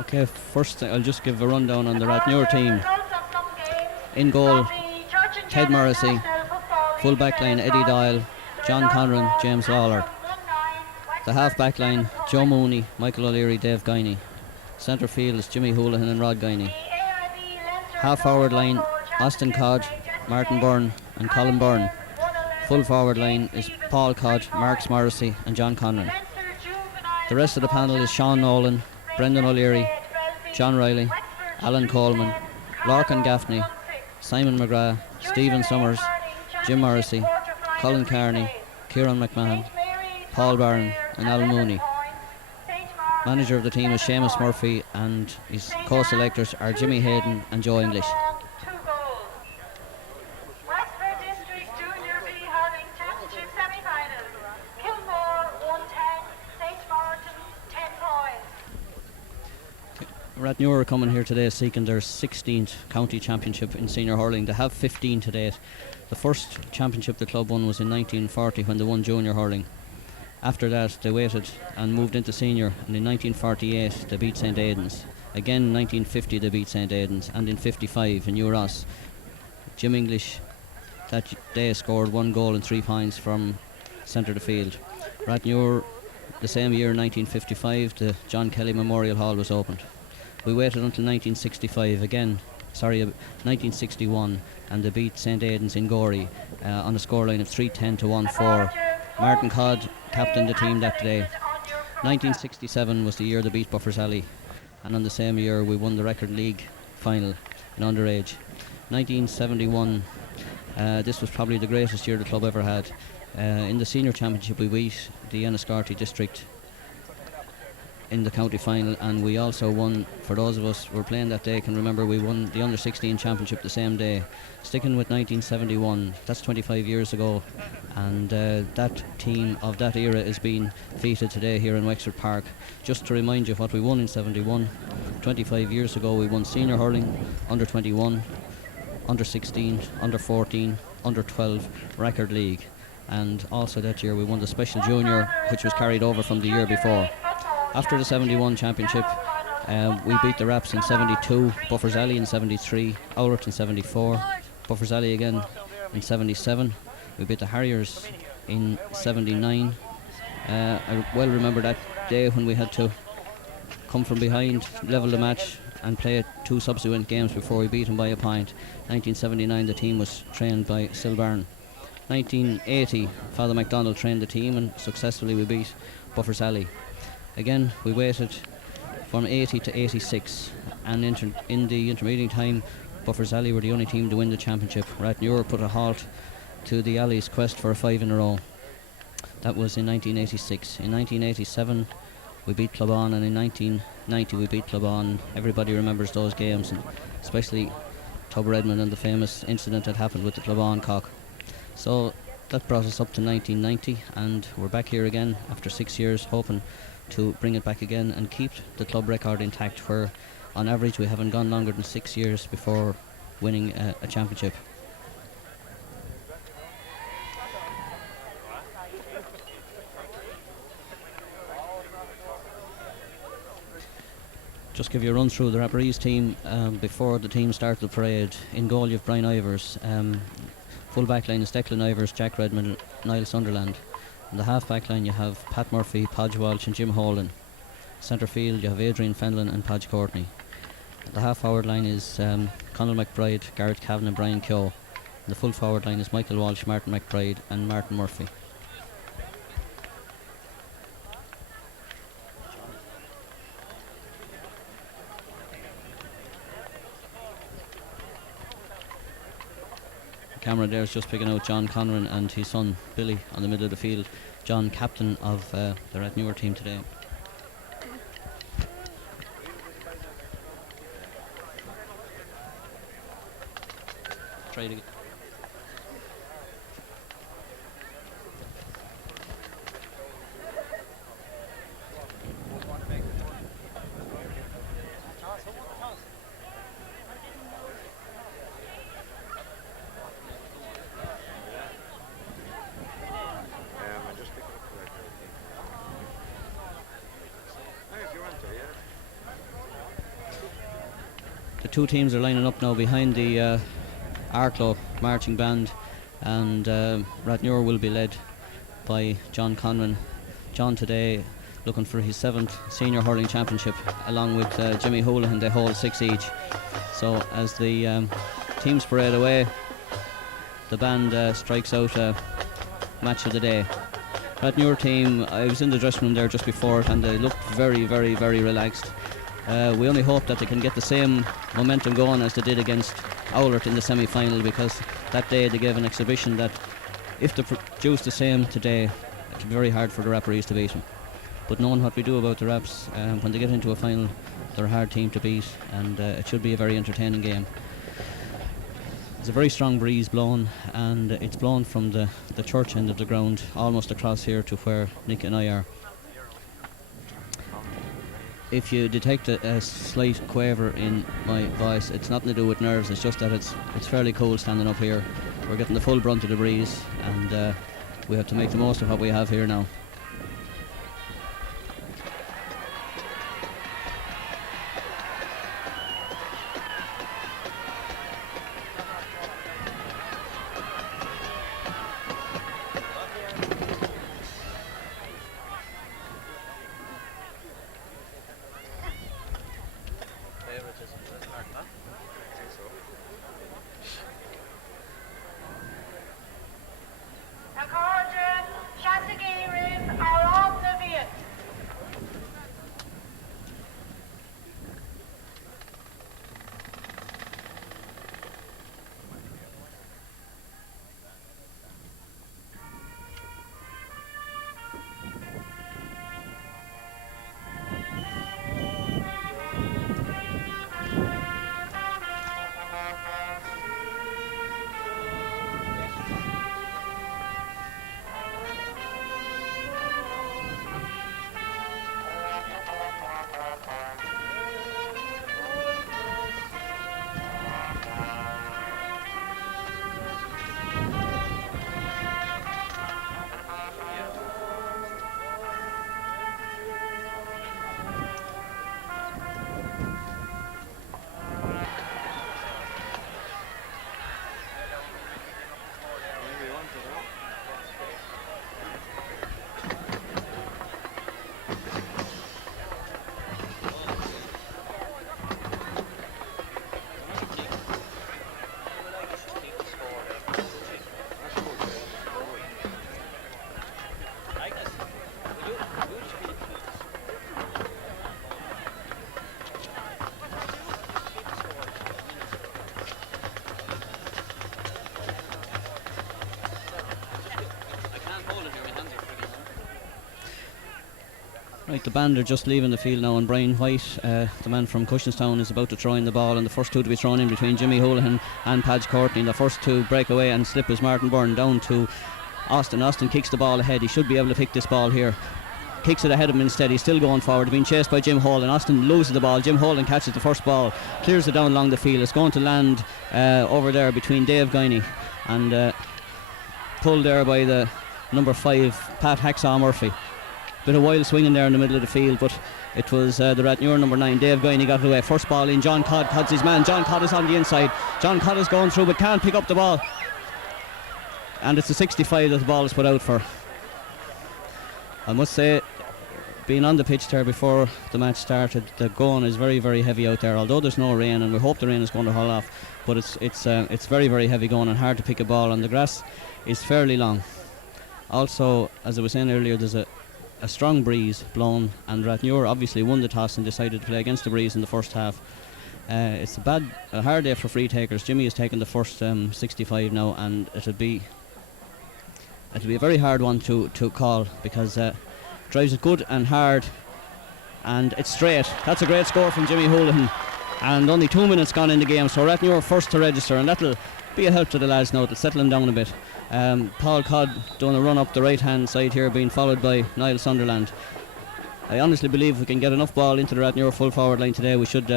Okay, first I'll just give a rundown on the Rathnure team. In goal, Ted Morrissey. Full back line, Eddie Doyle, John Conran, James Lawler. The half back line, Joe Mooney, Michael O'Leary, Dave Guiney. Centre field is Jimmy Houlihan and Rod Guiney. Half forward line, Austin Codd, Martin Byrne and Colin Byrne. Full forward line is Paul Codd, Marks Morrissey and John Conran. The rest of the panel is Sean Nolan, Brendan O'Leary, John Riley, Alan Coleman, Lorcan Gaffney, Simon McGrath, Stephen Summers, Jim Morrissey, Colin Carney, Kieran McMahon, Paul Barron and Alan Mooney. Manager of the team is Seamus Murphy and his co-selectors are Jimmy Hayden and Joe English. Rathnure are coming here today seeking their 16th county championship in senior hurling. They have 15 to date. The first championship the club won was in 1940 when they won junior hurling. After that they waited and moved into senior, and in 1948 they beat St Aidan's. Again in 1950 they beat St Aidan's, and in 55 in New Ross Jim English that day scored 1 goal and 3 points from centre of the field. Rathnure, the same year in 1955 the John Kelly Memorial Hall was opened. We waited until 1961, and they beat St Aidan's in Gorey on a scoreline of 3-10 to 1-4. Martin Codd captained the team that day. 1967 was the year they beat Buffers Alley, and on the same year we won the record league final in underage. 1971, this was probably the greatest year the club ever had. In the senior championship we beat the Enniscorthy district in the county final, and we also won, for those of us who were playing that day can remember, we won the under 16 championship the same day. Sticking with 1971, that's 25 years ago, and that team of that era is being feted today here in Wexford Park. Just to remind you what we won in 71, 25 years ago we won senior hurling, under 21, under 16, under 14, under 12 record league, and also that year we won the special junior, which was carried over from the year before. After the 71 championship, we beat the Raps in 72, Buffers Alley in 73, Owlert in 74, Buffers Alley again in 77. We beat the Harriers in 79. I well remember that day when we had to come from behind, level the match and play 2 subsequent games before we beat them by a point. 1979 the team was trained by Silbarn. 1980 Father MacDonald trained the team and successfully we beat Buffers Alley. Again, we waited from 80 to 86, and in the intermediate time, Buffers Alley were the only team to win the championship. Rathnure put a halt to the Alley's quest for a 5 in a row. That was in 1986. In 1987, we beat Clubon, and in 1990 we beat Clubon. Everybody remembers those games, and especially Tubber Edmund and the famous incident that happened with the Clubon cock. So that brought us up to 1990, and we're back here again after 6 years, hoping to bring it back again and keep the club record intact, where on average we haven't gone longer than 6 years before winning a championship. Just give you a run through the Rapperees team before the team started the parade. In goal you've Brian Ivers, full back line is Declan Ivers, Jack Redmond, Niall Sunderland. In the half back line you have Pat Murphy, Podge Walsh and Jim Holan. Centre field you have Adrian Fenlon and Podge Courtney. The half forward line is Conal McBride, Garrett Cavan and Brian Keogh. The full forward line is Michael Walsh, Martin McBride and Martin Murphy. Camera there is just picking out John Conran and his son Billy on the middle of the field. John, captain of the Rathnure team today. Try it again. The two teams are lining up now behind the Arklow marching band, and Rathnure will be led by John Conran. John today looking for his 7th senior hurling championship, along with Jimmy Houlihan. They hold 6 each. So as the teams parade away, the band strikes out match of the day. Rathnure team, I was in the dressing room there just before it, and they looked very, very, very relaxed. We only hope that they can get the same momentum going as they did against Owlert in the semi-final, because that day they gave an exhibition that if they produce the same today, it will be very hard for the Rapparees to beat them. But knowing what we do about the Raps, when they get into a final, they're a hard team to beat, and it should be a very entertaining game. There's a very strong breeze blowing, and it's blown from the church end of the ground almost across here to where Nick and I are. If you detect a slight quaver in my voice, it's nothing to do with nerves, it's just that it's fairly cold standing up here. We're getting the full brunt of the breeze, and we have to make the most of what we have here now. Right, the band are just leaving the field now, and Brian White, the man from Cushenstown, is about to throw in the ball, and the first two to be thrown in between Jimmy Houlihan and Padge Courtney. The first to break away and slip is Martin Byrne down to Austin. Austin kicks the ball ahead. He should be able to pick this ball here. Kicks it ahead of him instead. He's still going forward, being chased by Jim Holden. Austin loses the ball. Jim Holden catches the first ball, clears it down along the field. It's going to land over there between Dave Guiney and pulled there by the number 5 Pat Hacksaw Murphy. Bit of wild swinging there in the middle of the field, but it was the Rathnure number 9 Dave Guiney got it away. First ball in. John Codd, Codd's his man. John Codd is on the inside. John Codd is going through but can't pick up the ball, and it's a 65 that the ball is put out for. I must say, being on the pitch there before the match started, the going is very, very heavy out there, although there's no rain, and we hope the rain is going to hold off, but it's very, very heavy going and hard to pick a ball, and the grass is fairly long. Also, as I was saying earlier, there's a strong breeze blowing, and Rathnure obviously won the toss and decided to play against the breeze in the first half. It's a hard day for free takers. Jimmy has taken the first 65 now, and it'll be a very hard one to call, because drives it good and hard, and it's straight. That's a great score from Jimmy Houlihan, and only 2 minutes gone in the game, so Rathnure first to register, and that'll be a help to the lads now. It'll settle them down a bit. Paul Codd doing a run up the right hand side here, being followed by Niall Sunderland. I honestly believe if we can get enough ball into the Rathnure full forward line today, we should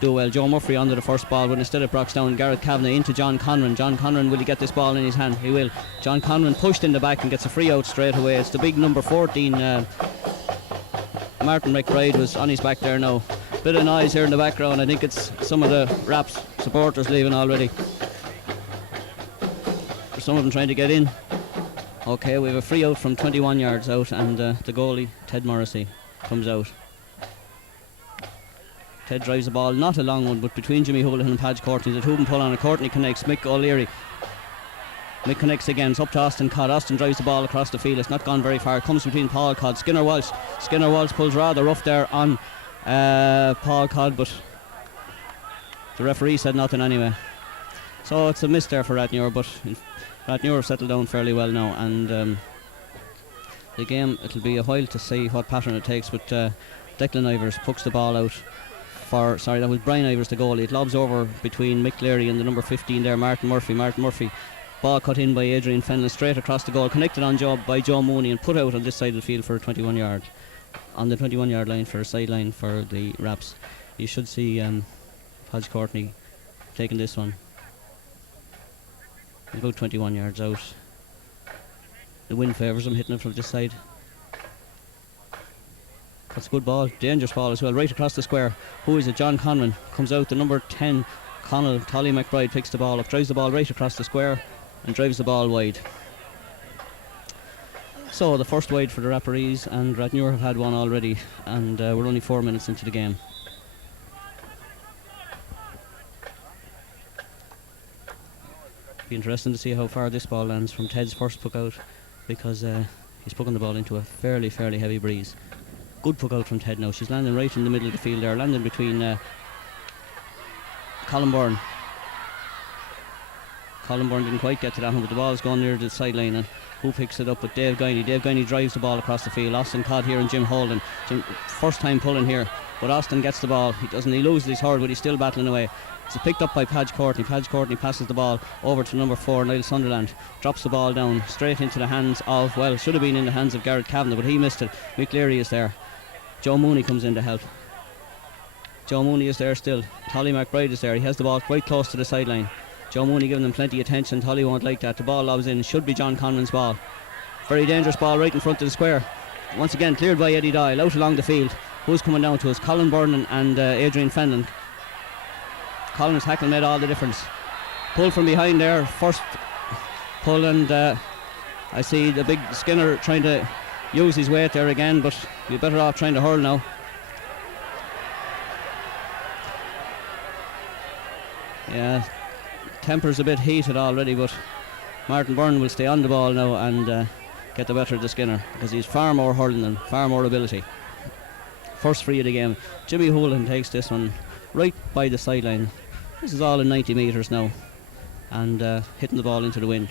do well. Joe Murphy under the first ball, but instead it brocks down Garrett Kavanagh into John Conran. John Conran, will he get this ball in his hand? He will. John Conran pushed in the back and gets a free out straight away. It's the big number 14 Martin McBride was on his back there now. Bit of noise here in the background. I think it's some of the Raps supporters leaving already. There's some of them trying to get in. Okay, we have a free out from 21 yards out, and the goalie, Ted Morrissey, comes out. Ted drives the ball, not a long one, but between Jimmy Houlihan and Padge Courtney. The two of them pull on it. Courtney connects. Mick O'Leary. Mick connects again. It's up to Austin Codd. Austin drives the ball across the field. It's not gone very far. It comes between Paul Codd. Skinner Walsh. Skinner Walsh pulls rather rough there on Paul Codd, but the referee said nothing anyway. So it's a miss there for Rathnure, but Rathnure have settled down fairly well now, and the game, it'll be a while to see what pattern it takes, but Declan Ivers pucks the ball out for, sorry, that was Brian Ivers, the goalie. It lobs over between Mick Leary and the number 15 there, Martin Murphy. Ball cut in by Adrian Fenlon, straight across the goal, connected on job by Joe Mooney and put out on this side of the field for 21 yard. On the 21 yard line for a sideline for the Raps. You should see Padge Courtney taking this one. About 21 yards out. The wind favours him, hitting it from this side. That's a good ball, dangerous ball as well, right across the square. Who is it? John Conlon comes out, the number 10 Connell. Tolly McBride picks the ball up, drives the ball right across the square and drives the ball wide. So the first wide for the Rapparees, and Rathnure have had one already, and we're only 4 minutes into the game. Be interesting to see how far this ball lands from Ted's first puck out, because he's pucking the ball into a fairly heavy breeze. Good puck out from Ted now. She's landing right in the middle of the field there, landing between Colin Byrne. Colin Byrne didn't quite get to that one, but the ball's gone near the sideline, and who picks it up? But Dave Guiney. Dave Guiney drives the ball across the field. Austin Codd here and Jim Holden. First time pulling here, but Austin gets the ball. He loses his hurl, but he's still battling away. It's picked up by Padge Courtney. Padge Courtney passes the ball over to number 4, Niall Sunderland. Drops the ball down straight into the hands of, well, should have been in the hands of Garrett Kavanagh, but he missed it. Mick Leary is there. Joe Mooney comes in to help. Joe Mooney is there still. Tolly McBride is there. He has the ball quite close to the sideline. Joe Mooney giving them plenty of attention. Tolly won't like that. The ball lobs in. It should be John Conlon's ball. Very dangerous ball right in front of the square. Once again cleared by Eddie Doyle out along the field. Who's coming down to us? Colin Byrne and Adrian Fenlon. Colin's tackle made all the difference. Pull from behind there. First pull, and I see the big Skinner trying to use his weight there again, but you're better off trying to hurl now. Yeah, temper's a bit heated already, but Martin Byrne will stay on the ball now and get the better of the Skinner, because he's far more hurling and far more ability. First free of the game. Jimmy Houlihan takes this one right by the sideline. This is all in 90 metres now, and hitting the ball into the wind.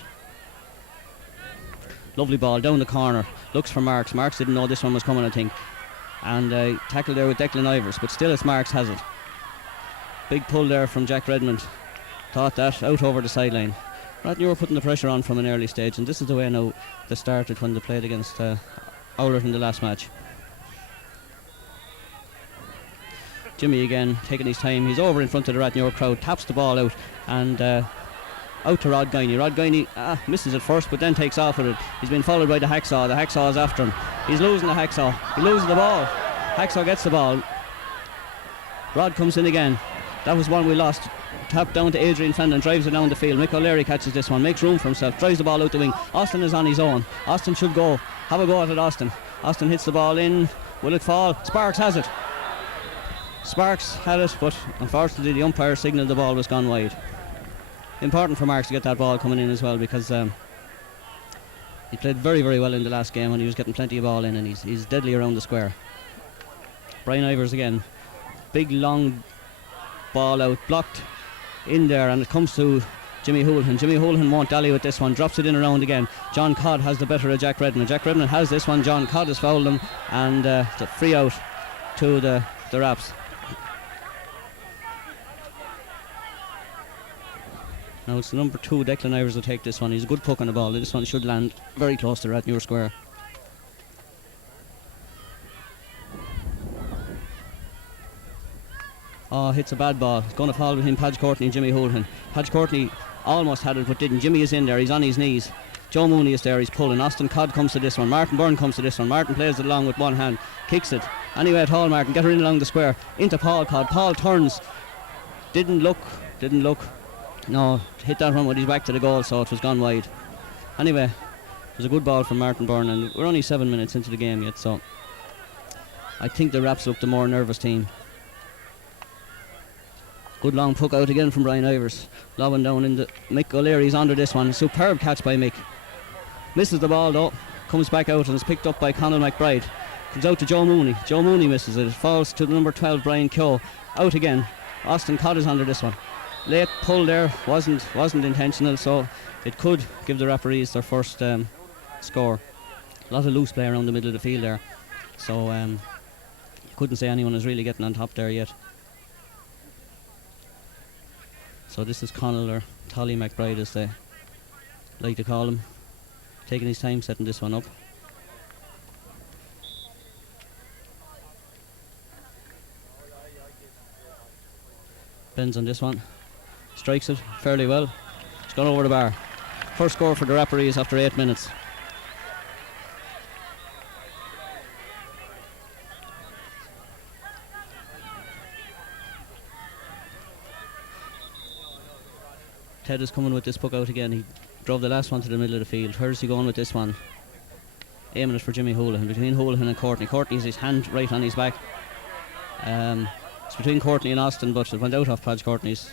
Lovely ball down the corner. Looks for Marks. Marks didn't know this one was coming, I think, and tackled there with Declan Ivers, but still it's Marks has it. Big pull there from Jack Redmond. Thought that out over the sideline. Rathnure putting the pressure on from an early stage, and this is the way now they started when they played against Owlert in the last match. Jimmy again taking his time. He's over in front of the Rathnure crowd, taps the ball out, and out to Rod Guiney. Rod Guiney misses it first, but then takes off with it. He's been followed by the Hacksaw. The Hacksaw is after him. He's losing the Hacksaw. He loses the ball. Hacksaw gets the ball. Rod comes in again. That was one we lost. Tap down to Adrian Fenlon, drives it down the field. Mick O'Leary catches this one, makes room for himself, drives the ball out the wing. Austin is on his own. Austin should go. Have a go at it, Austin. Austin hits the ball in. Will it fall? Sparks has it. Sparks had it, but unfortunately the umpire signalled the ball was gone wide. Important for Marks to get that ball coming in as well, because he played very well in the last game, and he was getting plenty of ball in, and he's deadly around the square. Brian Ivers again. Big long ball out, blocked in there, and it comes to Jimmy Houlihan. Jimmy Houlihan won't dally with this one, drops it in around again. John Codd has the better of Jack Redmond. Jack Redmond has this one. John Codd has fouled him, and it's a free out to the Raps. Now it's the number 2, Declan Ivers, will take this one. He's a good puck on the ball. This one should land very close to Rathnure square. Oh, hits a bad ball. It's going to fall between Padge Courtney and Jimmy Houlihan. Padge Courtney almost had it, but didn't. Jimmy is in there. He's on his knees. Joe Mooney is there. He's pulling. Austin Codd comes to this one. Martin Byrne comes to this one. Martin plays it along with one hand. Kicks it. anyway at all, Martin. Get her in along the square. Into Paul Codd. Paul turns. Didn't look. No, hit that one with his back to the goal, so it was gone wide. Anyway, it was a good ball from Martin Byrne, and we're only 7 minutes into the game yet, so I think the Raps look the more nervous team. Good long puck out again from Brian Ivers. Lobbing down into Mick O'Leary's under this one. Superb catch by Mick. Misses the ball though. Comes back out and is picked up by Conal McBride. Comes out to Joe Mooney. Joe Mooney misses it. It falls to the number 12 Brian Keogh. Out again. Austin Codd is under this one. Late pull there. Wasn't intentional, so it could give the Rapparees their first score. A lot of loose play around the middle of the field there, so you couldn't say anyone is really getting on top there yet. So this is Conal, or Tolly McBride as they like to call him, taking his time setting this one up. Bends on this one, strikes it fairly well. It's gone over the bar. First score for the Rapparees after 8 minutes. Ted is coming with this puck out again. He drove the last one to the middle of the field. Where's he going with this one? Aiming it for Jimmy Houlihan. Between Houlihan and Courtney. Courtney has his hand right on his back. It's between Courtney and Austin, but it went out off Padge Courtney's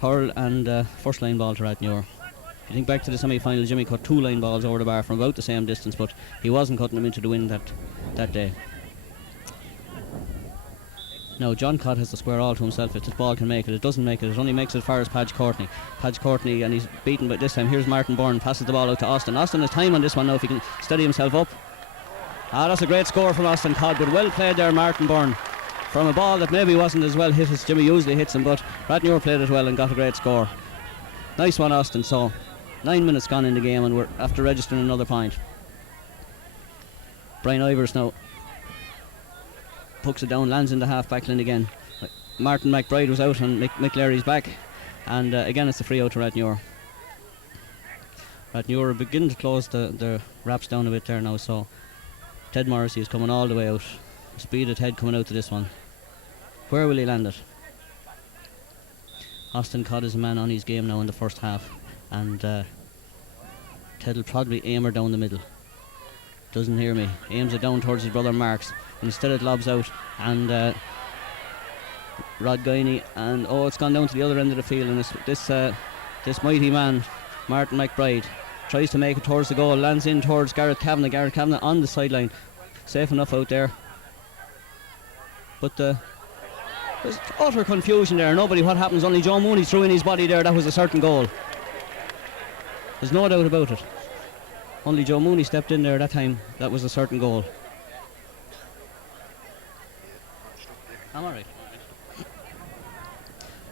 hurl, and first line ball to Rathnure. If you think back to the semi-final, Jimmy cut 2 line balls over the bar from about the same distance, but he wasn't cutting them into the wind that day. Now John Cott has the square all to himself. If this ball can make it, it doesn't make it. It only makes it as far as Padge Courtney. Padge Courtney, and he's beaten by this time. Here's Martin Byrne, passes the ball out to Austin. Austin has time on this one now if he can steady himself up. That's a great score from Austin Codd, but well played there, Martin Byrne. From a ball that maybe wasn't as well hit as Jimmy usually hits him, but Rathnure played it well and got a great score. Nice one, Austin. So 9 minutes gone in the game, and we're after registering another point. Brian Ivers now pucks it down, lands in the half back line again. Martin McBride was out on Mick Larry's back, and again it's a free out to Rathnure. Rathnure are beginning to close the Raps down a bit there now, so Ted Morrissey is coming all the way out. Speed of Ted coming out to this one. Where will he land it? Austin Codd is a man on his game now in the first half, and Ted will probably aim her down the middle. Doesn't hear me. Aims it down towards his brother Marks. Instead it lobs out, and Rod Guiney, and it's gone down to the other end of the field, and this mighty man Martin McBride tries to make it towards the goal, lands in towards Garrett Kavanagh. Garrett Kavanagh on the sideline, safe enough out there, but there's utter confusion there. Nobody what happens, only Joe Mooney threw in his body there. That was a certain goal, there's no doubt about it. Only Joe Mooney stepped in there that time. That was a certain goal. I'm alright.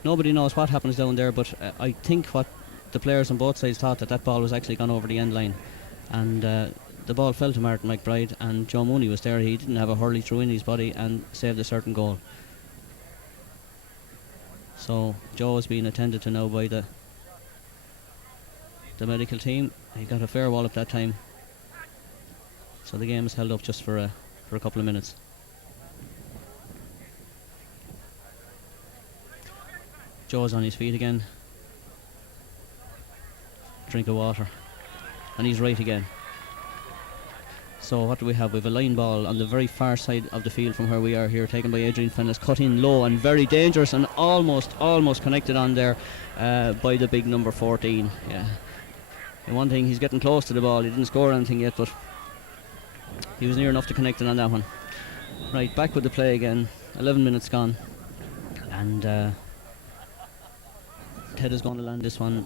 Nobody knows what happens down there, but I think what the players on both sides thought that ball was actually gone over the end line, and the ball fell to Martin McBride, and Joe Mooney was there. He didn't have a hurley through in his body and saved a certain goal. So Joe is being attended to now by the medical team. He got a fair wallop that time, so the game is held up just for a couple of minutes. Joe's on his feet again. Drink of water, and he's right again. So what do we have? We have a line ball on the very far side of the field from where we are here, taken by Adrian Fennes, cut in low and very dangerous, and almost connected on there by the big number 14. Yeah. And one thing, he's getting close to the ball. He didn't score anything yet, but he was near enough to connect it on that one. Right, back with the play again. 11 minutes gone, and Ted is going to land this one.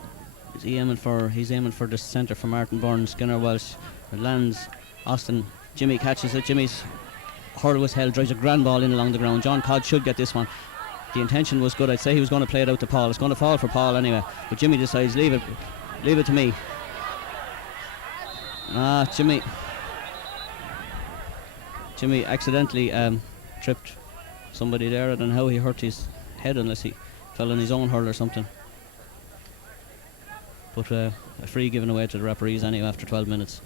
He's aiming for the centre for Martin Byrne. Skinner Welsh. It lands. Austin. Jimmy catches it. Jimmy's hurl was held. Drives a grand ball in along the ground. John Codd should get this one. The intention was good. I'd say he was going to play it out to Paul. It's going to fall for Paul anyway, but Jimmy decides leave it to me. Jimmy accidentally tripped somebody there. I don't know how he hurt his head, unless he fell on his own hurl or something. But a free given away to the Rapparees anyway after 12 minutes.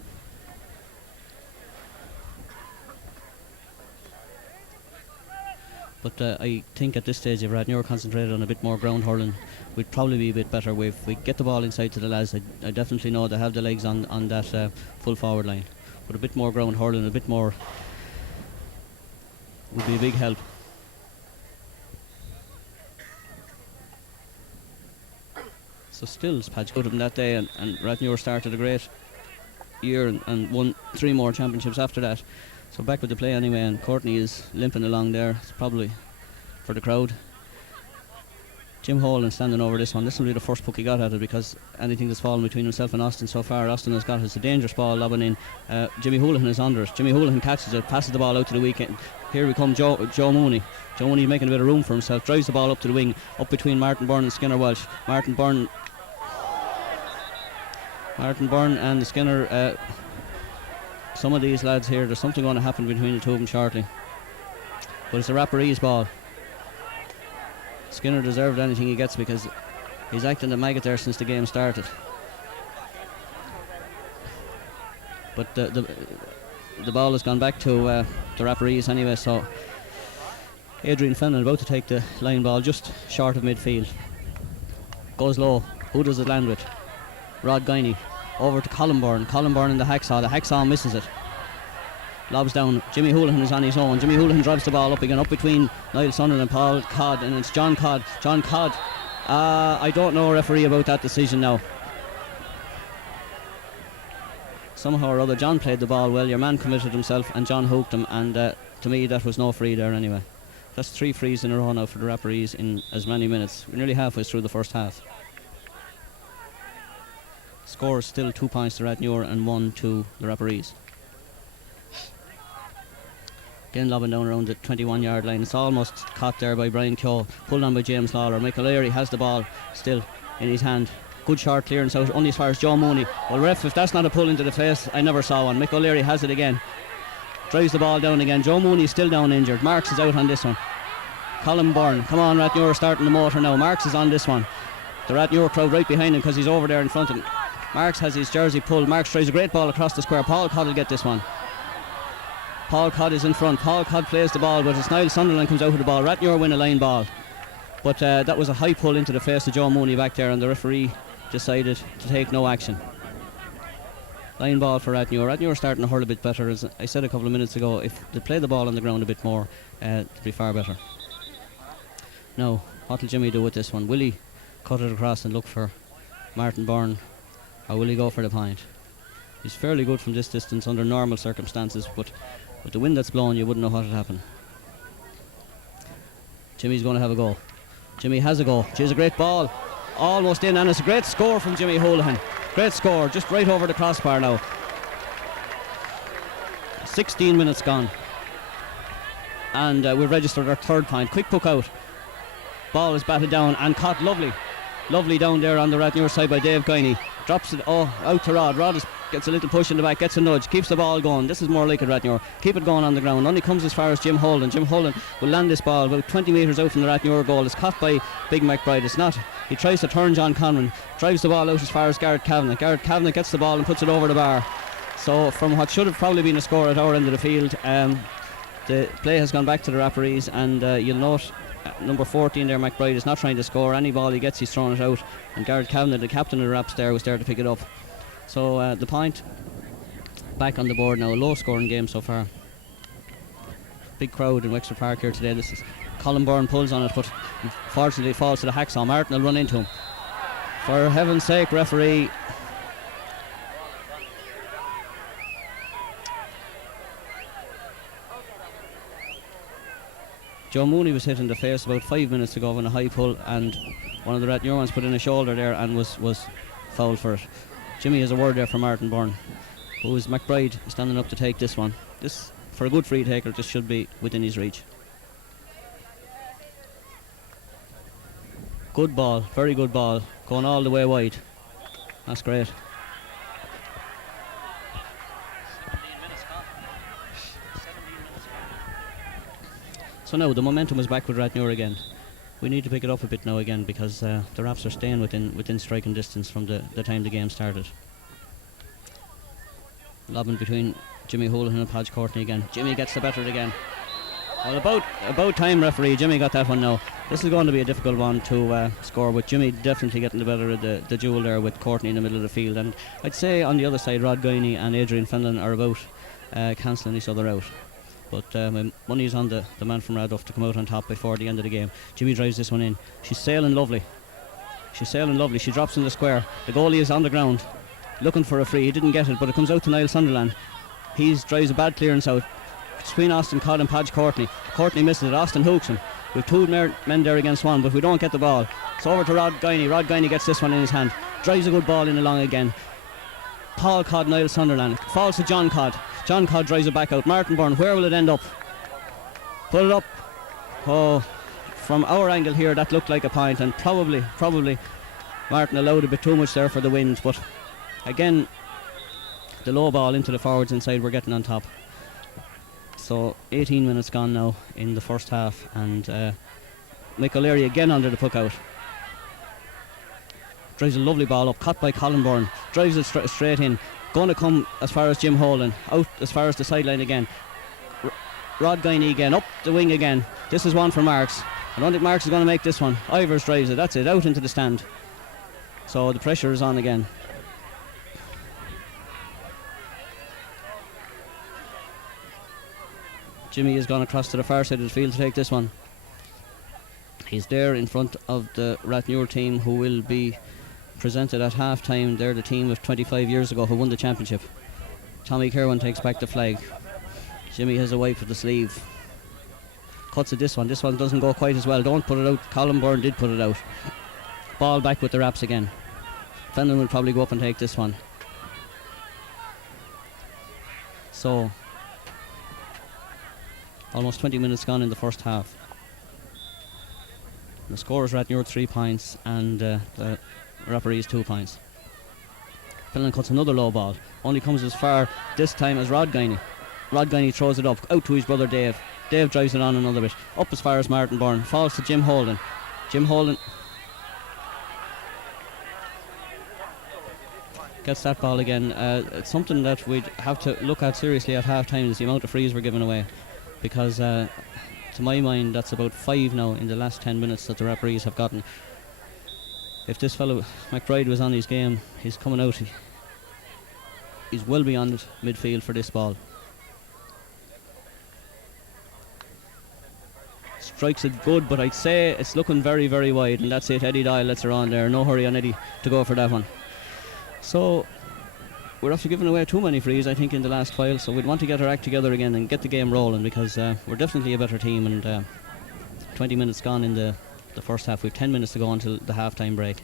But I think at this stage, if Rathnure concentrated on a bit more ground hurling, we'd probably be a bit better. If we get the ball inside to the lads, I definitely know they have the legs on that full forward line. But a bit more ground hurling, a bit more would be a big help. So Stills patch good of them that day, and Rathnure started a great year and won 3 more championships after that. So back with the play anyway, and Courtney is limping along there. It's probably for the crowd. Jim Holan standing over this one. This will be the first puck he got at it, because anything that's fallen between himself and Austin so far, Austin has got it's a dangerous ball lobbing in. Jimmy Houlihan is under it. Jimmy Houlihan catches it, passes the ball out to the weekend. Here we come, Joe Mooney. Joe Mooney making a bit of room for himself, drives the ball up to the wing, up between Martin Byrne and Skinner Welsh. Martin Byrne and the Skinner. Some of these lads here, there's something going to happen between the two of them shortly. But it's a Rapparees ball. Skinner deserved anything he gets, because he's acting the maggot there since the game started. But the ball has gone back to the Rapparees anyway, so Adrian Fenton about to take the line ball just short of midfield. Goes low. Who does it land with? Rod Guiney. Over to Colin Byrne. Colin Byrne in the hacksaw. The hacksaw misses it. Lobs down. Jimmy Houlihan is on his own. Jimmy Houlihan drives the ball up again, up between Niall Sunderland and Paul Codd, and it's John Codd. John Codd. I don't know, referee, about that decision now. Somehow or other, John played the ball well. Your man committed himself, and John hooked him, and to me, that was no free there anyway. That's 3 frees in a row now for the Rapparees in as many minutes. We're nearly halfway through the first half. Score is still 2 points to Rathnure and 1 to the Rapparees. Again lobbing down around the 21-yard line. It's almost caught there by Brian Keogh. Pulled on by James Lawler. Michael Leary has the ball still in his hand. Good short clearance out, only as far as Joe Mooney. Well, ref, if that's not a pull into the face, I never saw one. Michael Leary has it again. Drives the ball down again. Joe Mooney is still down injured. Marks is out on this one. Colin Byrne. Come on, Rathnure starting the motor now. Marks is on this one. The Rathnure crowd right behind him, because he's over there in front of him. Marks has his jersey pulled. Marks tries a great ball across the square. Paul Codd will get this one. Paul Codd is in front. Paul Codd plays the ball, but it's Niall Sunderland comes out with the ball. Rathnure win a line ball. But that was a high pull into the face of Joe Mooney back there, and the referee decided to take no action. Line ball for Rathnure. Rathnure starting to hurl a bit better. As I said a couple of minutes ago, if they play the ball on the ground a bit more, it'll be far better. Now, what will Jimmy do with this one? Will he cut it across and look for Martin Byrne, or will he go for the point? He's fairly good from this distance under normal circumstances, but with the wind that's blowing, you wouldn't know what would happen. Jimmy's going to have a go. Jimmy has a go. She's a great ball. Almost in, and it's a great score from Jimmy Houlihan. Great score, just right over the crossbar now. 16 minutes gone. And we've registered our 3rd point. Quick puck out. Ball is batted down and caught lovely down there on the Rathnure side by Dave Guiney. Drops it out to Rod. Rod gets a little push in the back, gets a nudge, keeps the ball going. This is more like it, Rathnure. Keep it going on the ground. Only comes as far as Jim Holden. Jim Holden will land this ball about 20 metres out from the Rathnure goal. It's caught by Big McBride. It's not. He tries to turn John Conran. Drives the ball out as far as Garrett Kavanagh. Garrett Kavanagh gets the ball and puts it over the bar. So from what should have probably been a score at our end of the field, the play has gone back to the Rapparees, and you'll note number 14 there, McBride, is not trying to score. Any ball he gets, he's throwing it out, and Garrett Kavanagh, the captain of the Raps there, was there to pick it up. So the point back on the board now. A low scoring game so far. Big crowd in Wexford Park here today. This is Colin Byrne pulls on it, but unfortunately it falls to the hacksaw. Martin will run into him. For heaven's sake, referee. Joe Mooney was hit in the face about 5 minutes ago in a high pull, and one of the Rathnure ones put in a shoulder there and was fouled for it. Jimmy has a word there for Martin Byrne, who is McBride standing up to take this one. This, for a good free taker, this should be within his reach. Good ball, very good ball, going all the way wide. That's great. So now the momentum is back with Rathnure again. We need to pick it up a bit now again, because the Raps are staying within striking distance from the time the game started. Lobbing between Jimmy Houlihan and Podge Courtney again. Jimmy gets the better again. Well, about time, referee. Jimmy got that one now. This is going to be a difficult one to score, with Jimmy definitely getting the better of the duel there with Courtney in the middle of the field. And I'd say on the other side, Rod Guiney and Adrian Fenlon are about cancelling each other out. But my money is on the man from Radcliffe to come out on top before the end of the game. Jimmy drives this one in. She's sailing lovely. She drops in the square. The goalie is on the ground looking for a free. He didn't get it, but it comes out to Niall Sunderland. He drives a bad clearance out between Austin Codd and Padge Courtney. Courtney misses it. Austin hooks him. We've two men there against one, but we don't get the ball. It's over to Rod Guiney. Rod Guiney gets this one in his hand. Drives a good ball in along again. Paul Codd, Niall Sunderland. Falls to John Codd. John Codd drives it back out. Martin Byrne, where will it end up? Put it up. Oh, from our angle here, that looked like a point, and probably Martin allowed a bit too much there for the wind, but again, the low ball into the forwards inside, we're getting on top. So 18 minutes gone now in the first half, and Mick O'Leary again under the puck out. Drives a lovely ball up, caught by Colin Byrne, drives it straight in, going to come as far as Jim Holan, out as far as the sideline again. Rod Guiney again, up the wing again. This is one for Marks. I don't think Marks is going to make this one. Ivers drives it, that's it, out into the stand. So the pressure is on again. Jimmy has gone across to the far side of the field to take this one. He's there in front of the Rathnure team, who will be presented at half time. They're the team of 25 years ago who won the championship. Tommy Kerwin takes back the flag. Jimmy has a wipe of the sleeve. Cuts at this one. This one doesn't go quite as well. Don't put it out. Colin Byrne did put it out. Ball back with the Raps again. Fenlon will probably go up and take this one. So almost 20 minutes gone in the first half. The score is Rathnure 3 points and the Rapparees 2 points. Fenlon cuts another low ball. Only comes as far this time as Rod Guiney. Rod Guiney throws it up out to his brother Dave. Dave drives it on another bit. Up as far as Martin Byrne. Falls to Jim Holden. Jim Holden gets that ball again. It's something that we'd have to look at seriously at half time, is the amount of frees we're giving away. Because to my mind, that's about 5 now in the last 10 minutes that the Rapparees have gotten. If this fellow McBride was on his game, he's coming out. He's well beyond midfield for this ball. Strikes it good, but I'd say it's looking very, very wide, and that's it. Eddie Doyle lets her on there. No hurry on Eddie to go for that one. So we're after giving away too many frees, I think, in the last while, so we'd want to get our act together again and get the game rolling, because we're definitely a better team, and 20 minutes gone in the first half. We've 10 minutes to go until the half-time break.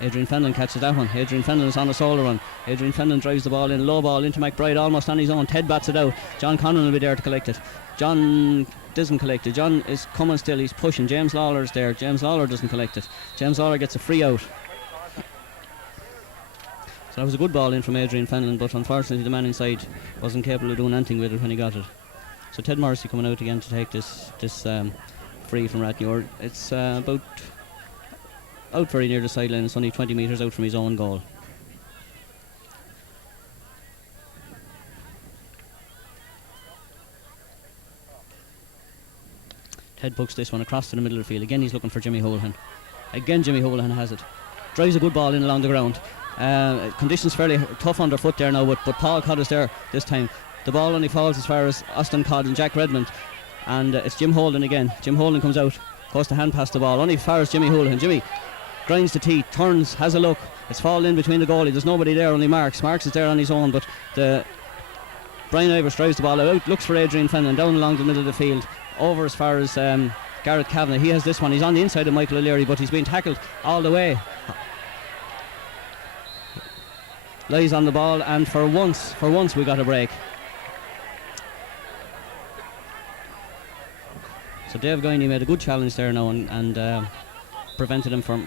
Adrian Fenlon catches that one. Adrian Fenlon is on a solo run. Adrian Fenlon drives the ball in, low ball into McBride, almost on his own. Ted bats it out. John Connon will be there to collect it. John doesn't collect it. John is coming still, he's pushing. James Lawler's there. James Lawler doesn't collect it. James Lawler gets a free out. So that was a good ball in from Adrian Fenlon, but unfortunately the man inside wasn't capable of doing anything with it when he got it. So Ted Morrissey coming out again to take this free from Rathnure. It's about out very near the sideline. It's only 20 metres out from his own goal. Ted pucks this one across to the middle of the field. Again he's looking for Jimmy Houlihan. Again Jimmy Houlihan has it. Drives a good ball in along the ground. Conditions fairly tough underfoot there now, but Paul Codd is there this time. The ball only falls as far as Austin Codd and Jack Redmond, and it's Jim Holden again. Jim Holden comes out, goes to hand pass the ball, only as far as Jimmy Houlihan. Jimmy grinds the teeth, turns, has a look. It's fallen in between the goalie. There's nobody there, only Marks. Marks is there on his own, but Brian Ivers drives the ball out, looks for Adrian Fenlon down along the middle of the field, over as far as Garrett Kavanagh. He has this one. He's on the inside of Michael O'Leary, but he's been tackled all the way. Lies on the ball, and for once we got a break. So Dave Guiney made a good challenge there now and prevented him from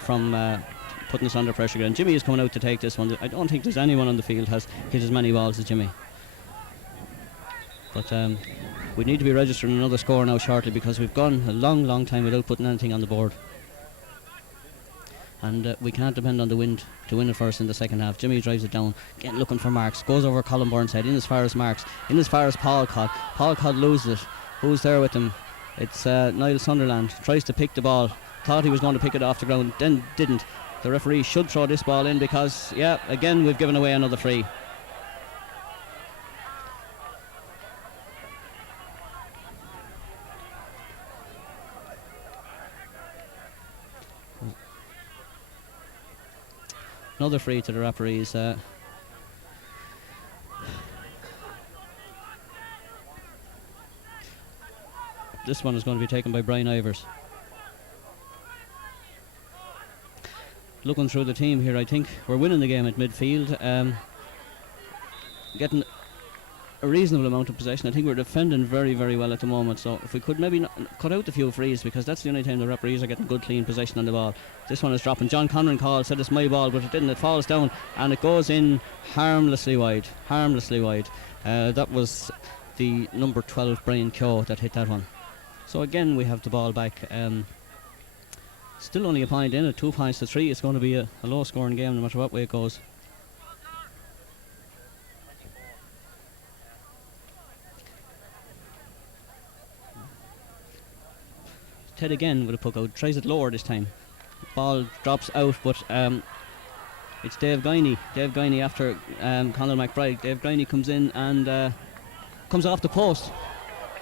putting us under pressure again. Jimmy is coming out to take this one. I don't think there's anyone on the field has hit as many balls as Jimmy. But we need to be registering another score now shortly, because we've gone a long time without putting anything on the board. and we can't depend on the wind to win it for us in the second half. Jimmy drives it down, again looking for Marks, goes over Colin Byrne's head, in as far as Marks, in as far as Paul Codd. Paul Codd loses it. Who's there with him? It's Niall Sunderland. Tries to pick the ball, thought he was going to pick it off the ground, then didn't. The referee should throw this ball in because, yeah, again we've given away another free. Another free to the Rapparees. This one is going to be taken by Brian Ivers. Looking through the team here, I think we're winning the game at midfield. Getting a reasonable amount of possession. I think we're defending very, very well at the moment. So if we could maybe cut out a few frees, because that's the only time the Rapparees are getting good, clean possession on the ball. This one is dropping. John Conran called, said it's my ball, but it didn't. It falls down and it goes in harmlessly wide. Harmlessly wide. That was the number 12 Brian Keogh that hit that one. So again we have the ball back. Still only a point in it, 2 points to 3. It's going to be a low scoring game no matter what way it goes. Ted again with a puck out, tries it lower this time. Ball drops out, but it's Dave Guiney. Dave Guiney after Conor McBride. Dave Guiney comes in and comes off the post.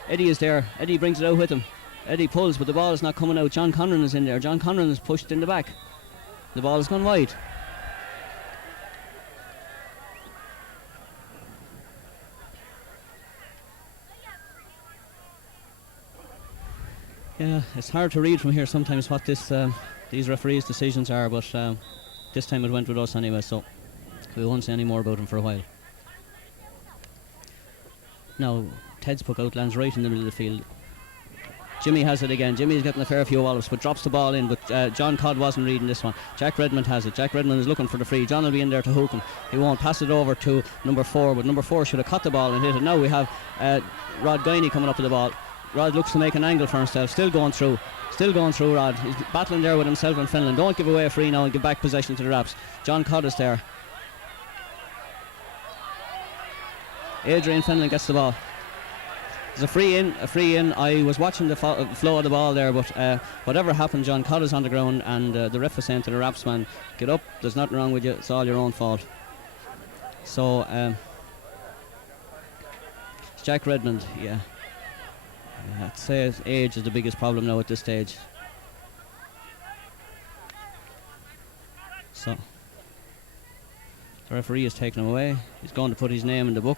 Eddie is there. Eddie brings it out with him. Eddie pulls, but the ball is not coming out. John Conran is in there. John Conran is pushed in the back. The ball has gone wide. Yeah, it's hard to read from here sometimes what these referees' decisions are, but this time it went with us anyway, so we won't say any more about him for a while. Now, Ted's puck out lands right in the middle of the field. Jimmy has it again. Jimmy's getting a fair few wallops, but drops the ball in. But John Codd wasn't reading this one. Jack Redmond has it. Jack Redmond is looking for the free. John will be in there to hook him. He won't pass it over to number 4, but number 4 should have cut the ball and hit it. Now we have Rod Guiney coming up to the ball. Rod looks to make an angle for himself. Still going through. Rod. He's battling there with himself and Finland. Don't give away a free now and give back possession to the Raps. John Codd is there. Adrian Finland gets the ball. There's a free in. I was watching the flow of the ball there, but whatever happened, John Codd is on the ground, and the ref was saying to the Raps man, get up, there's nothing wrong with you, it's all your own fault. So it's Jack Redmond. I'd say age is the biggest problem now at this stage. So the referee is taking him away. He's going to put his name in the book.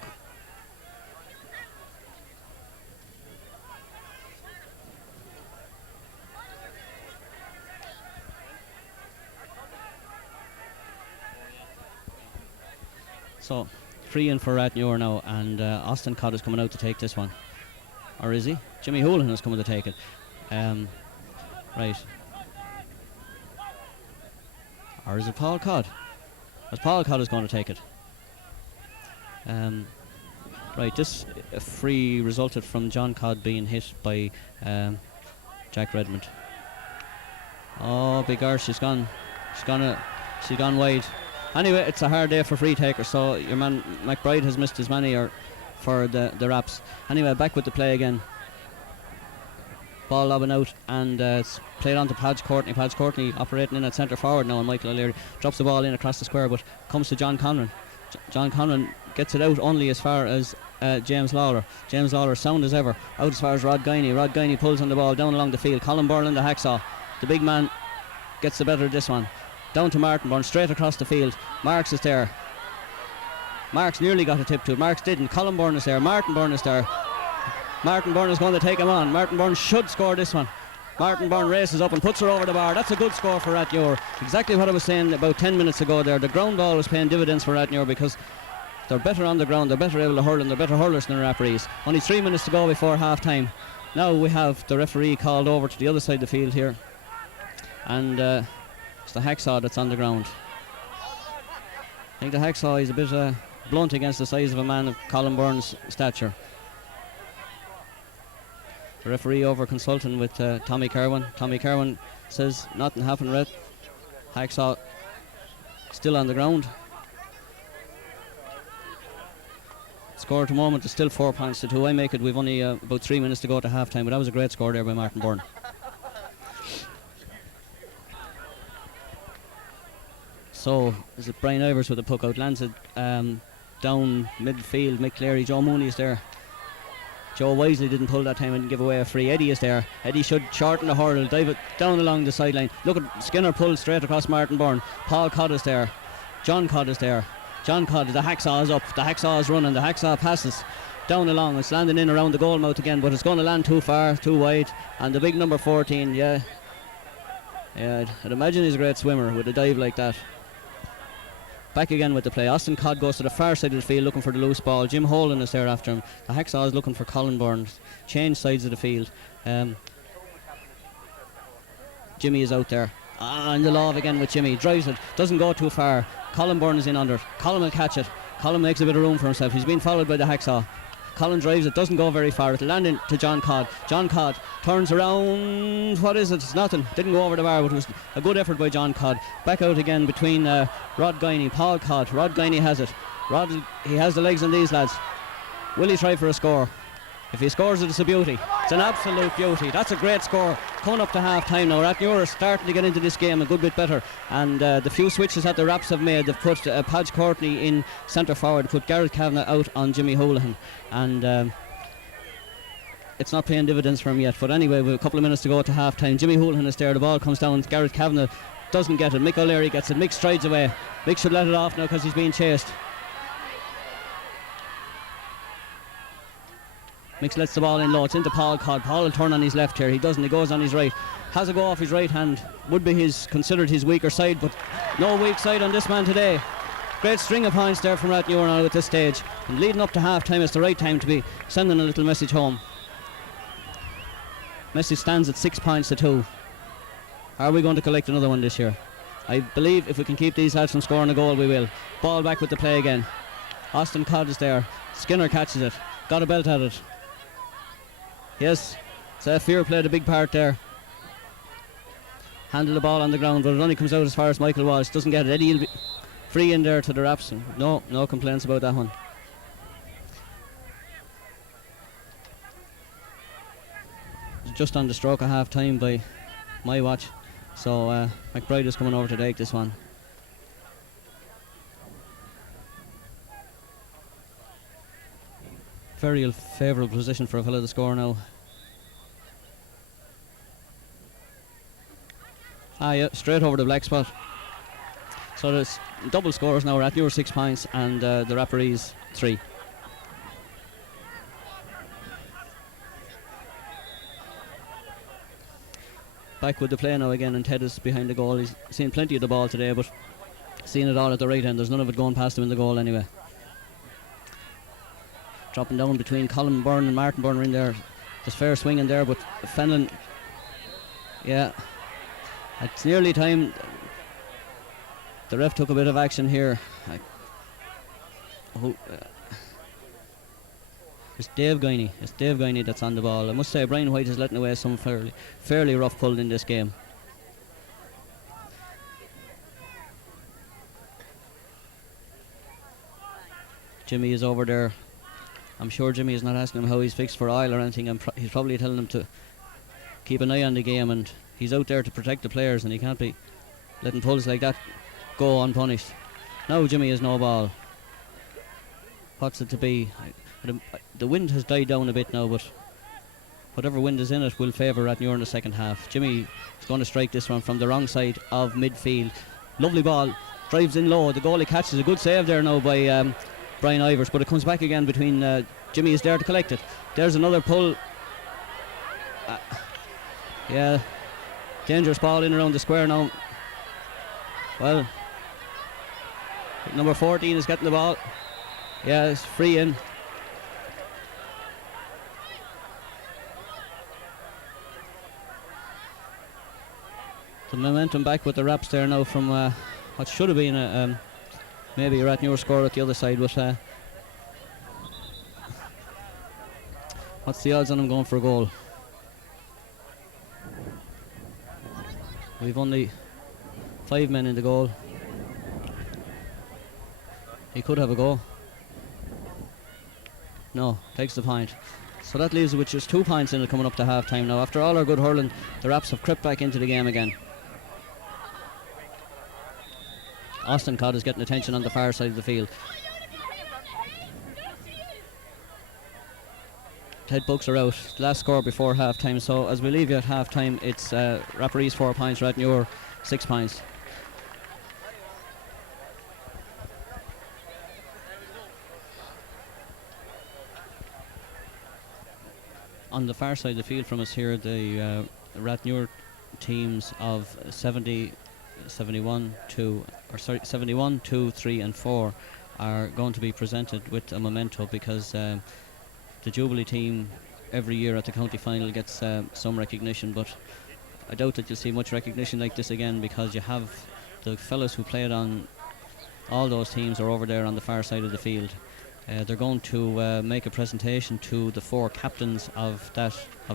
So, free in for Rathnure now, and Austin Codd is coming out to take this one. Or is he? Jimmy Houlihan is coming to take it. Right. Or is it Paul Codd? As Paul Codd is going to take it. Right, this free resulted from John Codd being hit by Jack Redmond. Oh, big arse, she's gone wide. Anyway, it's a hard day for free takers, so your man McBride has missed his money for the Raps. Anyway, back with the play again. Ball lobbing out, and it's played on to Padge Courtney. Padge Courtney operating in at centre forward now, and Michael O'Leary drops the ball in across the square, but comes to John Conran. John Conran gets it out only as far as James Lawler. James Lawler, sound as ever, out as far as Rod Guiney. Rod Guiney pulls on the ball down along the field. Colin Byrne, the hacksaw. The big man gets the better of this one. Down to Martin Byrne, straight across the field. Marks is there. Marks nearly got a tip to it. Marks didn't. Colin Byrne is there. Martin Byrne is there. Martin Byrne is going to take him on. Martin Byrne should score this one. Martin Byrne races up and puts her over the bar. That's a good score for Rathnure. Exactly what I was saying about 10 minutes ago there. The ground ball is paying dividends for Rathnure because they're better on the ground, they're better able to hurl, and they're better hurlers than the Rapparees. Only 3 minutes to go before half time. Now we have the referee called over to the other side of the field here, and it's the hacksaw that's on the ground. I think the hacksaw is a bit blunt against the size of a man of Colin Byrne's stature. The referee over consulting with Tommy Kerwin. Tommy Kerwin says nothing happened, Red. Hacksaw still on the ground. Score at the moment is still 4 points to 2. I make it. We've only about 3 minutes to go to half time, but that was a great score there by Martin Byrne. So is it Brian Ivers with the puck out? Lands it down midfield. Mick Cleary, Joe Mooney is there. Joe wisely didn't pull that time and give away a free. Eddie is there. Eddie should shorten the hurdle, dive it down along the sideline. Look at Skinner pull straight across Martin Byrne. Paul Codd is there. John Codd is there. John Codd, the hacksaw is up. The hacksaw is running. The hacksaw passes down along. It's landing in around the goal mouth again, but it's going to land too far, too wide. And the big number 14, yeah, I'd imagine he's a great swimmer with a dive like that. Back again with the play. Austin Codd goes to the far side of the field looking for the loose ball. Jim Holan is there after him. The hacksaw is looking for Colin Burns. Change sides of the field. Jimmy is out there. And the love again with Jimmy. Drives it. Doesn't go too far. Colin Byrne is in under it. Colin will catch it. Colin makes a bit of room for himself. He's been followed by the hacksaw. Colin drives it. Doesn't go very far. It'll land into John Codd. John Codd turns around. What is it? It's nothing. Didn't go over the bar, but it was a good effort by John Codd. Back out again between Rod Guiney, Paul Codd. Rod Guiney has it. He has the legs on these lads. Will he try for a score? If he scores it, it's a beauty. It's an absolute beauty. That's a great score. Coming up to half time now. Rathnure are starting to get into this game a good bit better. And the few switches that the Raps have made, they've put Podge Courtney in centre forward, put Garrett Kavanagh out on Jimmy Houlihan. And it's not paying dividends for him yet. But anyway, with a couple of minutes to go to half time. Jimmy Houlihan is there. The ball comes down. Garrett Kavanagh doesn't get it. Mick O'Leary gets it. Mick strides away. Mick should let it off now because he's being chased. Mick lets the ball in low. It's into Paul Codd. Paul will turn on his left here. He doesn't. He goes on his right. Has a go off his right hand. Would be considered his weaker side, but no weak side on this man today. Great string of points there from Rathnure now at this stage. And leading up to half time, it's the right time to be sending a little message home. Message stands at 6 points to 2. Are we going to collect another one this year? I believe if we can keep these lads from scoring a goal, we will. Ball back with the play again. Austin Codd is there. Skinner catches it. Got a belt at it. Yes, so Fear played a big part there. Handled the ball on the ground, but it only comes out as far as Michael Walsh. Doesn't get it. Eddie will be free in there to the Raps. No complaints about that one. Just on the stroke of half time by my watch. So McBride is coming over to take this one. Very favourable position for a fellow to score now. Yeah, straight over the black spot. So there's double scores now. Rathnure 6 points and the Rapperees 3. Back with the play now again, and Ted is behind the goal. He's seen plenty of the ball today, but seeing it all at the right end. There's none of it going past him in the goal anyway. Dropping down between Colin Byrne and Martin Byrne are in there. There's fair swing in there, but Fenlon, yeah, it's nearly time. The ref took a bit of action here. It's Dave Guiney. It's Dave Guiney that's on the ball. I must say Brian White is letting away some fairly rough pull in this game. Jimmy is over there. I'm sure Jimmy is not asking him how he's fixed for oil or anything. He's probably telling him to keep an eye on the game, and he's out there to protect the players, and he can't be letting pulls like that go unpunished. Now Jimmy has no ball. What's it to be? The wind has died down a bit now, but whatever wind is in it will favour Rathnure in the second half. Jimmy is going to strike this one from the wrong side of midfield. Lovely ball. Drives in low. The goalie catches a good save there now by Brian Ivers, but it comes back again between Jimmy is there to collect it. There's another pull. Yeah, dangerous ball in around the square now. Well, number 14 is getting the ball. Yeah, it's free in. The momentum back with the Raps there now from what should have been maybe a Rathnure score at the other side, but what's the odds on him going for a goal? We've only 5 men in the goal. He could have a go. No, takes the point. So that leaves it with just 2 points in it coming up to half time now. After all our good hurling, the Raps have crept back into the game again. Austin Codd is getting attention on the far side of the field. Head books are out. Last score before half time. So as we leave you at half time, it's Rapparees 4 points, Rathnure 6 points. On the far side of the field from us here, the Rathnure teams of 71, 2, 3 and 4 are going to be presented with a memento, because the Jubilee team every year at the county final gets some recognition, but I doubt that you'll see much recognition like this again, because you have the fellas who played on all those teams are over there on the far side of the field. They're going to make a presentation to the 4 captains of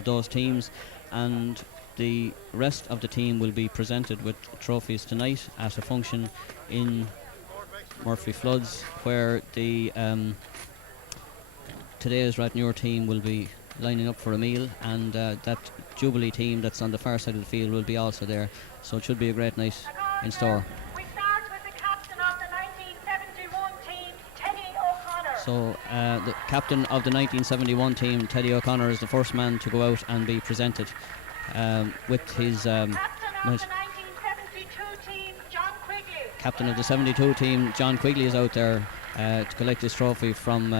those teams, and the rest of the team will be presented with trophies tonight at a function in Murphy Floods, where the today's Rathnure team will be lining up for a meal, and that Jubilee team that's on the far side of the field will be also there. So it should be a great night in store. We start with the captain of the 1971 team, Teddy O'Connor. So the captain of the 1971 team, Teddy O'Connor, is the first man to go out and be presented with his Captain of the 1972 team, John Quigley. captain of the 72 team, John Quigley, is out there to collect his trophy from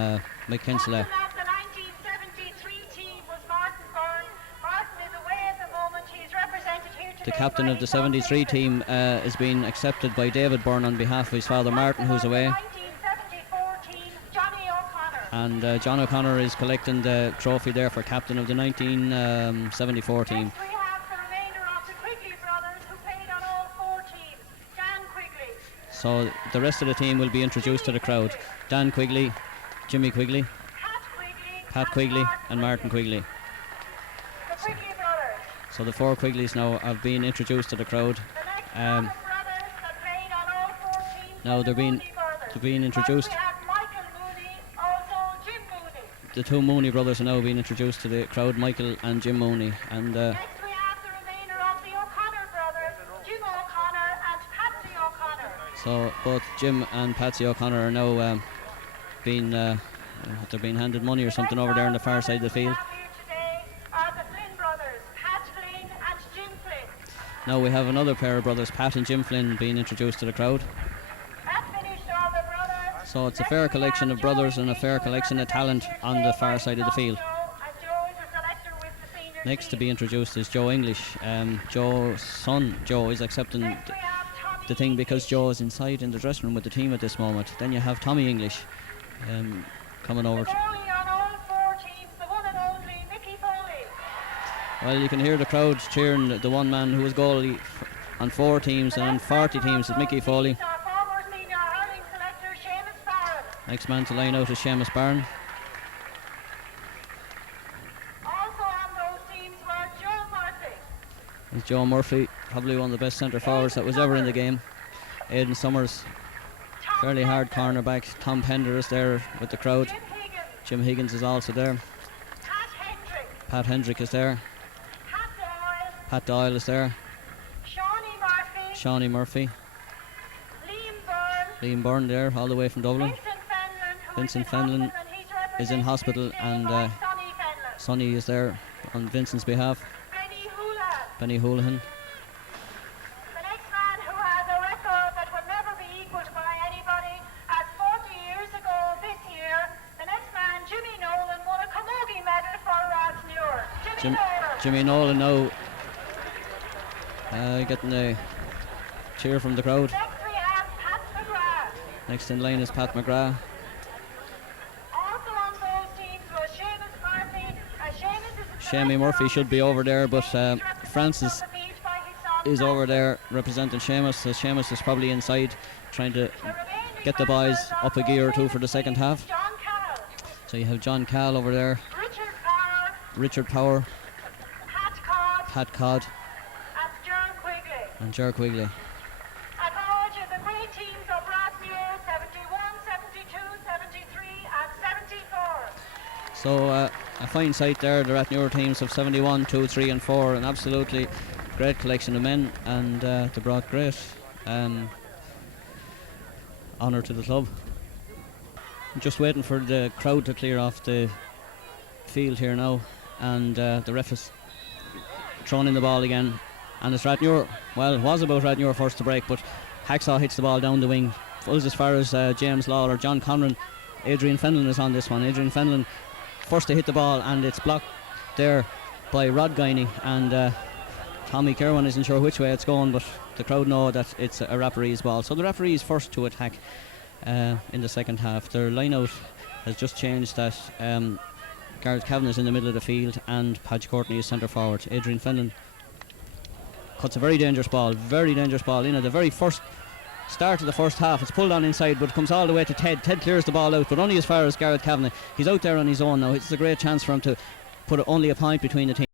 Mike Kinsella. Captain of the 1973 team was Martin Byrne. Martin is away at the moment. He's represented here today. The captain of the 73 team is being accepted by David Byrne on behalf of his father Martin, who's away. 1974 team, Johnny O'Connor. And John O'Connor is collecting the trophy there for captain of the 1974 team. Next we have the remainder of the Quigley brothers who played on all 4 teams. Dan Quigley, So the rest of the team will be introduced to the crowd. Dan Quigley, Jimmy Quigley, Pat Quigley and Martin Quigley. the Quigley brothers. So the 4 Quigleys now have been introduced to the crowd. The next brothers that played on all 4 teams. Now they're being Mooney brothers. introduced. First we have Michael Mooney, also Jim Mooney. The 2 Mooney brothers are now being introduced to the crowd, Michael and Jim Mooney. And Next we have the remainder of the O'Connor brothers, Jim O'Connor and Patsy O'Connor. so both Jim and Patsy O'Connor are now they're being handed money or something over there on the far side of the field. Here today are the Flynn brothers, Pat Flynn and Jim Flynn. Now we have another pair of brothers, Pat and Jim Flynn, being introduced to the crowd. That finished all the brothers. So it's a fair collection of brothers and a fair collection of talent on the far side of the field. Joe is the selector with the senior Next to team. be introduced is Joe English. Joe's son, Joe, is accepting Next we have Tommy the thing because Joe is inside in the dressing room with the team at this moment. Then you have Tommy English coming over. Goalie on all 4 teams, the one and only Mickey Foley. Well, you can hear the crowd cheering the one man who was goalie on 4 teams and on 40 teams is Mickey Foley. Our former senior hurling selector, Seamus Barron. Next man to line out is Seamus Byrne. Also on those teams were Joe Murphy. It's Joe Murphy, probably one of the best centre forwards that was ever in the game. Aidan Summers, Tom fairly hard Pender, cornerback. Tom Pender is there with the crowd. Jim Higgins, Jim Higgins is also there. Pat Hendrick, Pat Hendrick is there. Pat Doyle, Pat Doyle is there. Shawnee Murphy, Shawnee Murphy. Liam Byrne, Liam Byrne there, all the way from Dublin. Vincent Vincent Fenlon, Fenlon who is in hospital, and Sonny Fenlon, Sonny is there on Vincent's behalf. Benny Houlihan. Benny Houlihan. The next man who has a record that will never be equalled by anybody, as 40 years ago this year, the next man, Jimmy Nolan, won a Camogie medal for Rathnure. Jimmy Nolan now getting a cheer from the crowd. Next we have Pat McGrath. Next in line is Pat McGrath. Also on those teams was Seamus Murphy. Seamus is Shamie Murphy should be over there, but Francis on the beach by his son is over Francis. there representing Seamus. So Seamus is probably inside trying to The remaining get the boys members of up a gear or two those for the second teams, half. John Carroll, So you have John Cal over there, Richard Power, Richard Power, Pat Codd, Pat Codd and John Quigley. and Ger Quigley. So a fine sight there. The Rathnure teams of 71, 2, 3 and 4. An absolutely great collection of men, and they brought great honour to the club. Just waiting for the crowd to clear off the field here now, and the ref is throwing in the ball again, and it's Rathnure. Well, it was about Rathnure first to break, but Hacksaw hits the ball down the wing, falls as far as James Lawler. John Conran, Adrian Fenlon is on this one. Adrian Fenlon first to hit the ball, and it's blocked there by Rod Guiney, and Tommy Kerwin isn't sure which way it's going, but the crowd know that it's a Rapparees ball. So the Rapparees first to attack in the second half. Their line-out has just changed, that Gareth Kavanagh is in the middle of the field and Padge Courtney is centre forward. Adrian Fenlon cuts a very dangerous ball in at the very first start of the first half. It's pulled on inside, but it comes all the way to Ted. Ted clears the ball out, but only as far as Gareth Kavanagh. He's out there on his own now. It's a great chance for him to put only a point between the teams.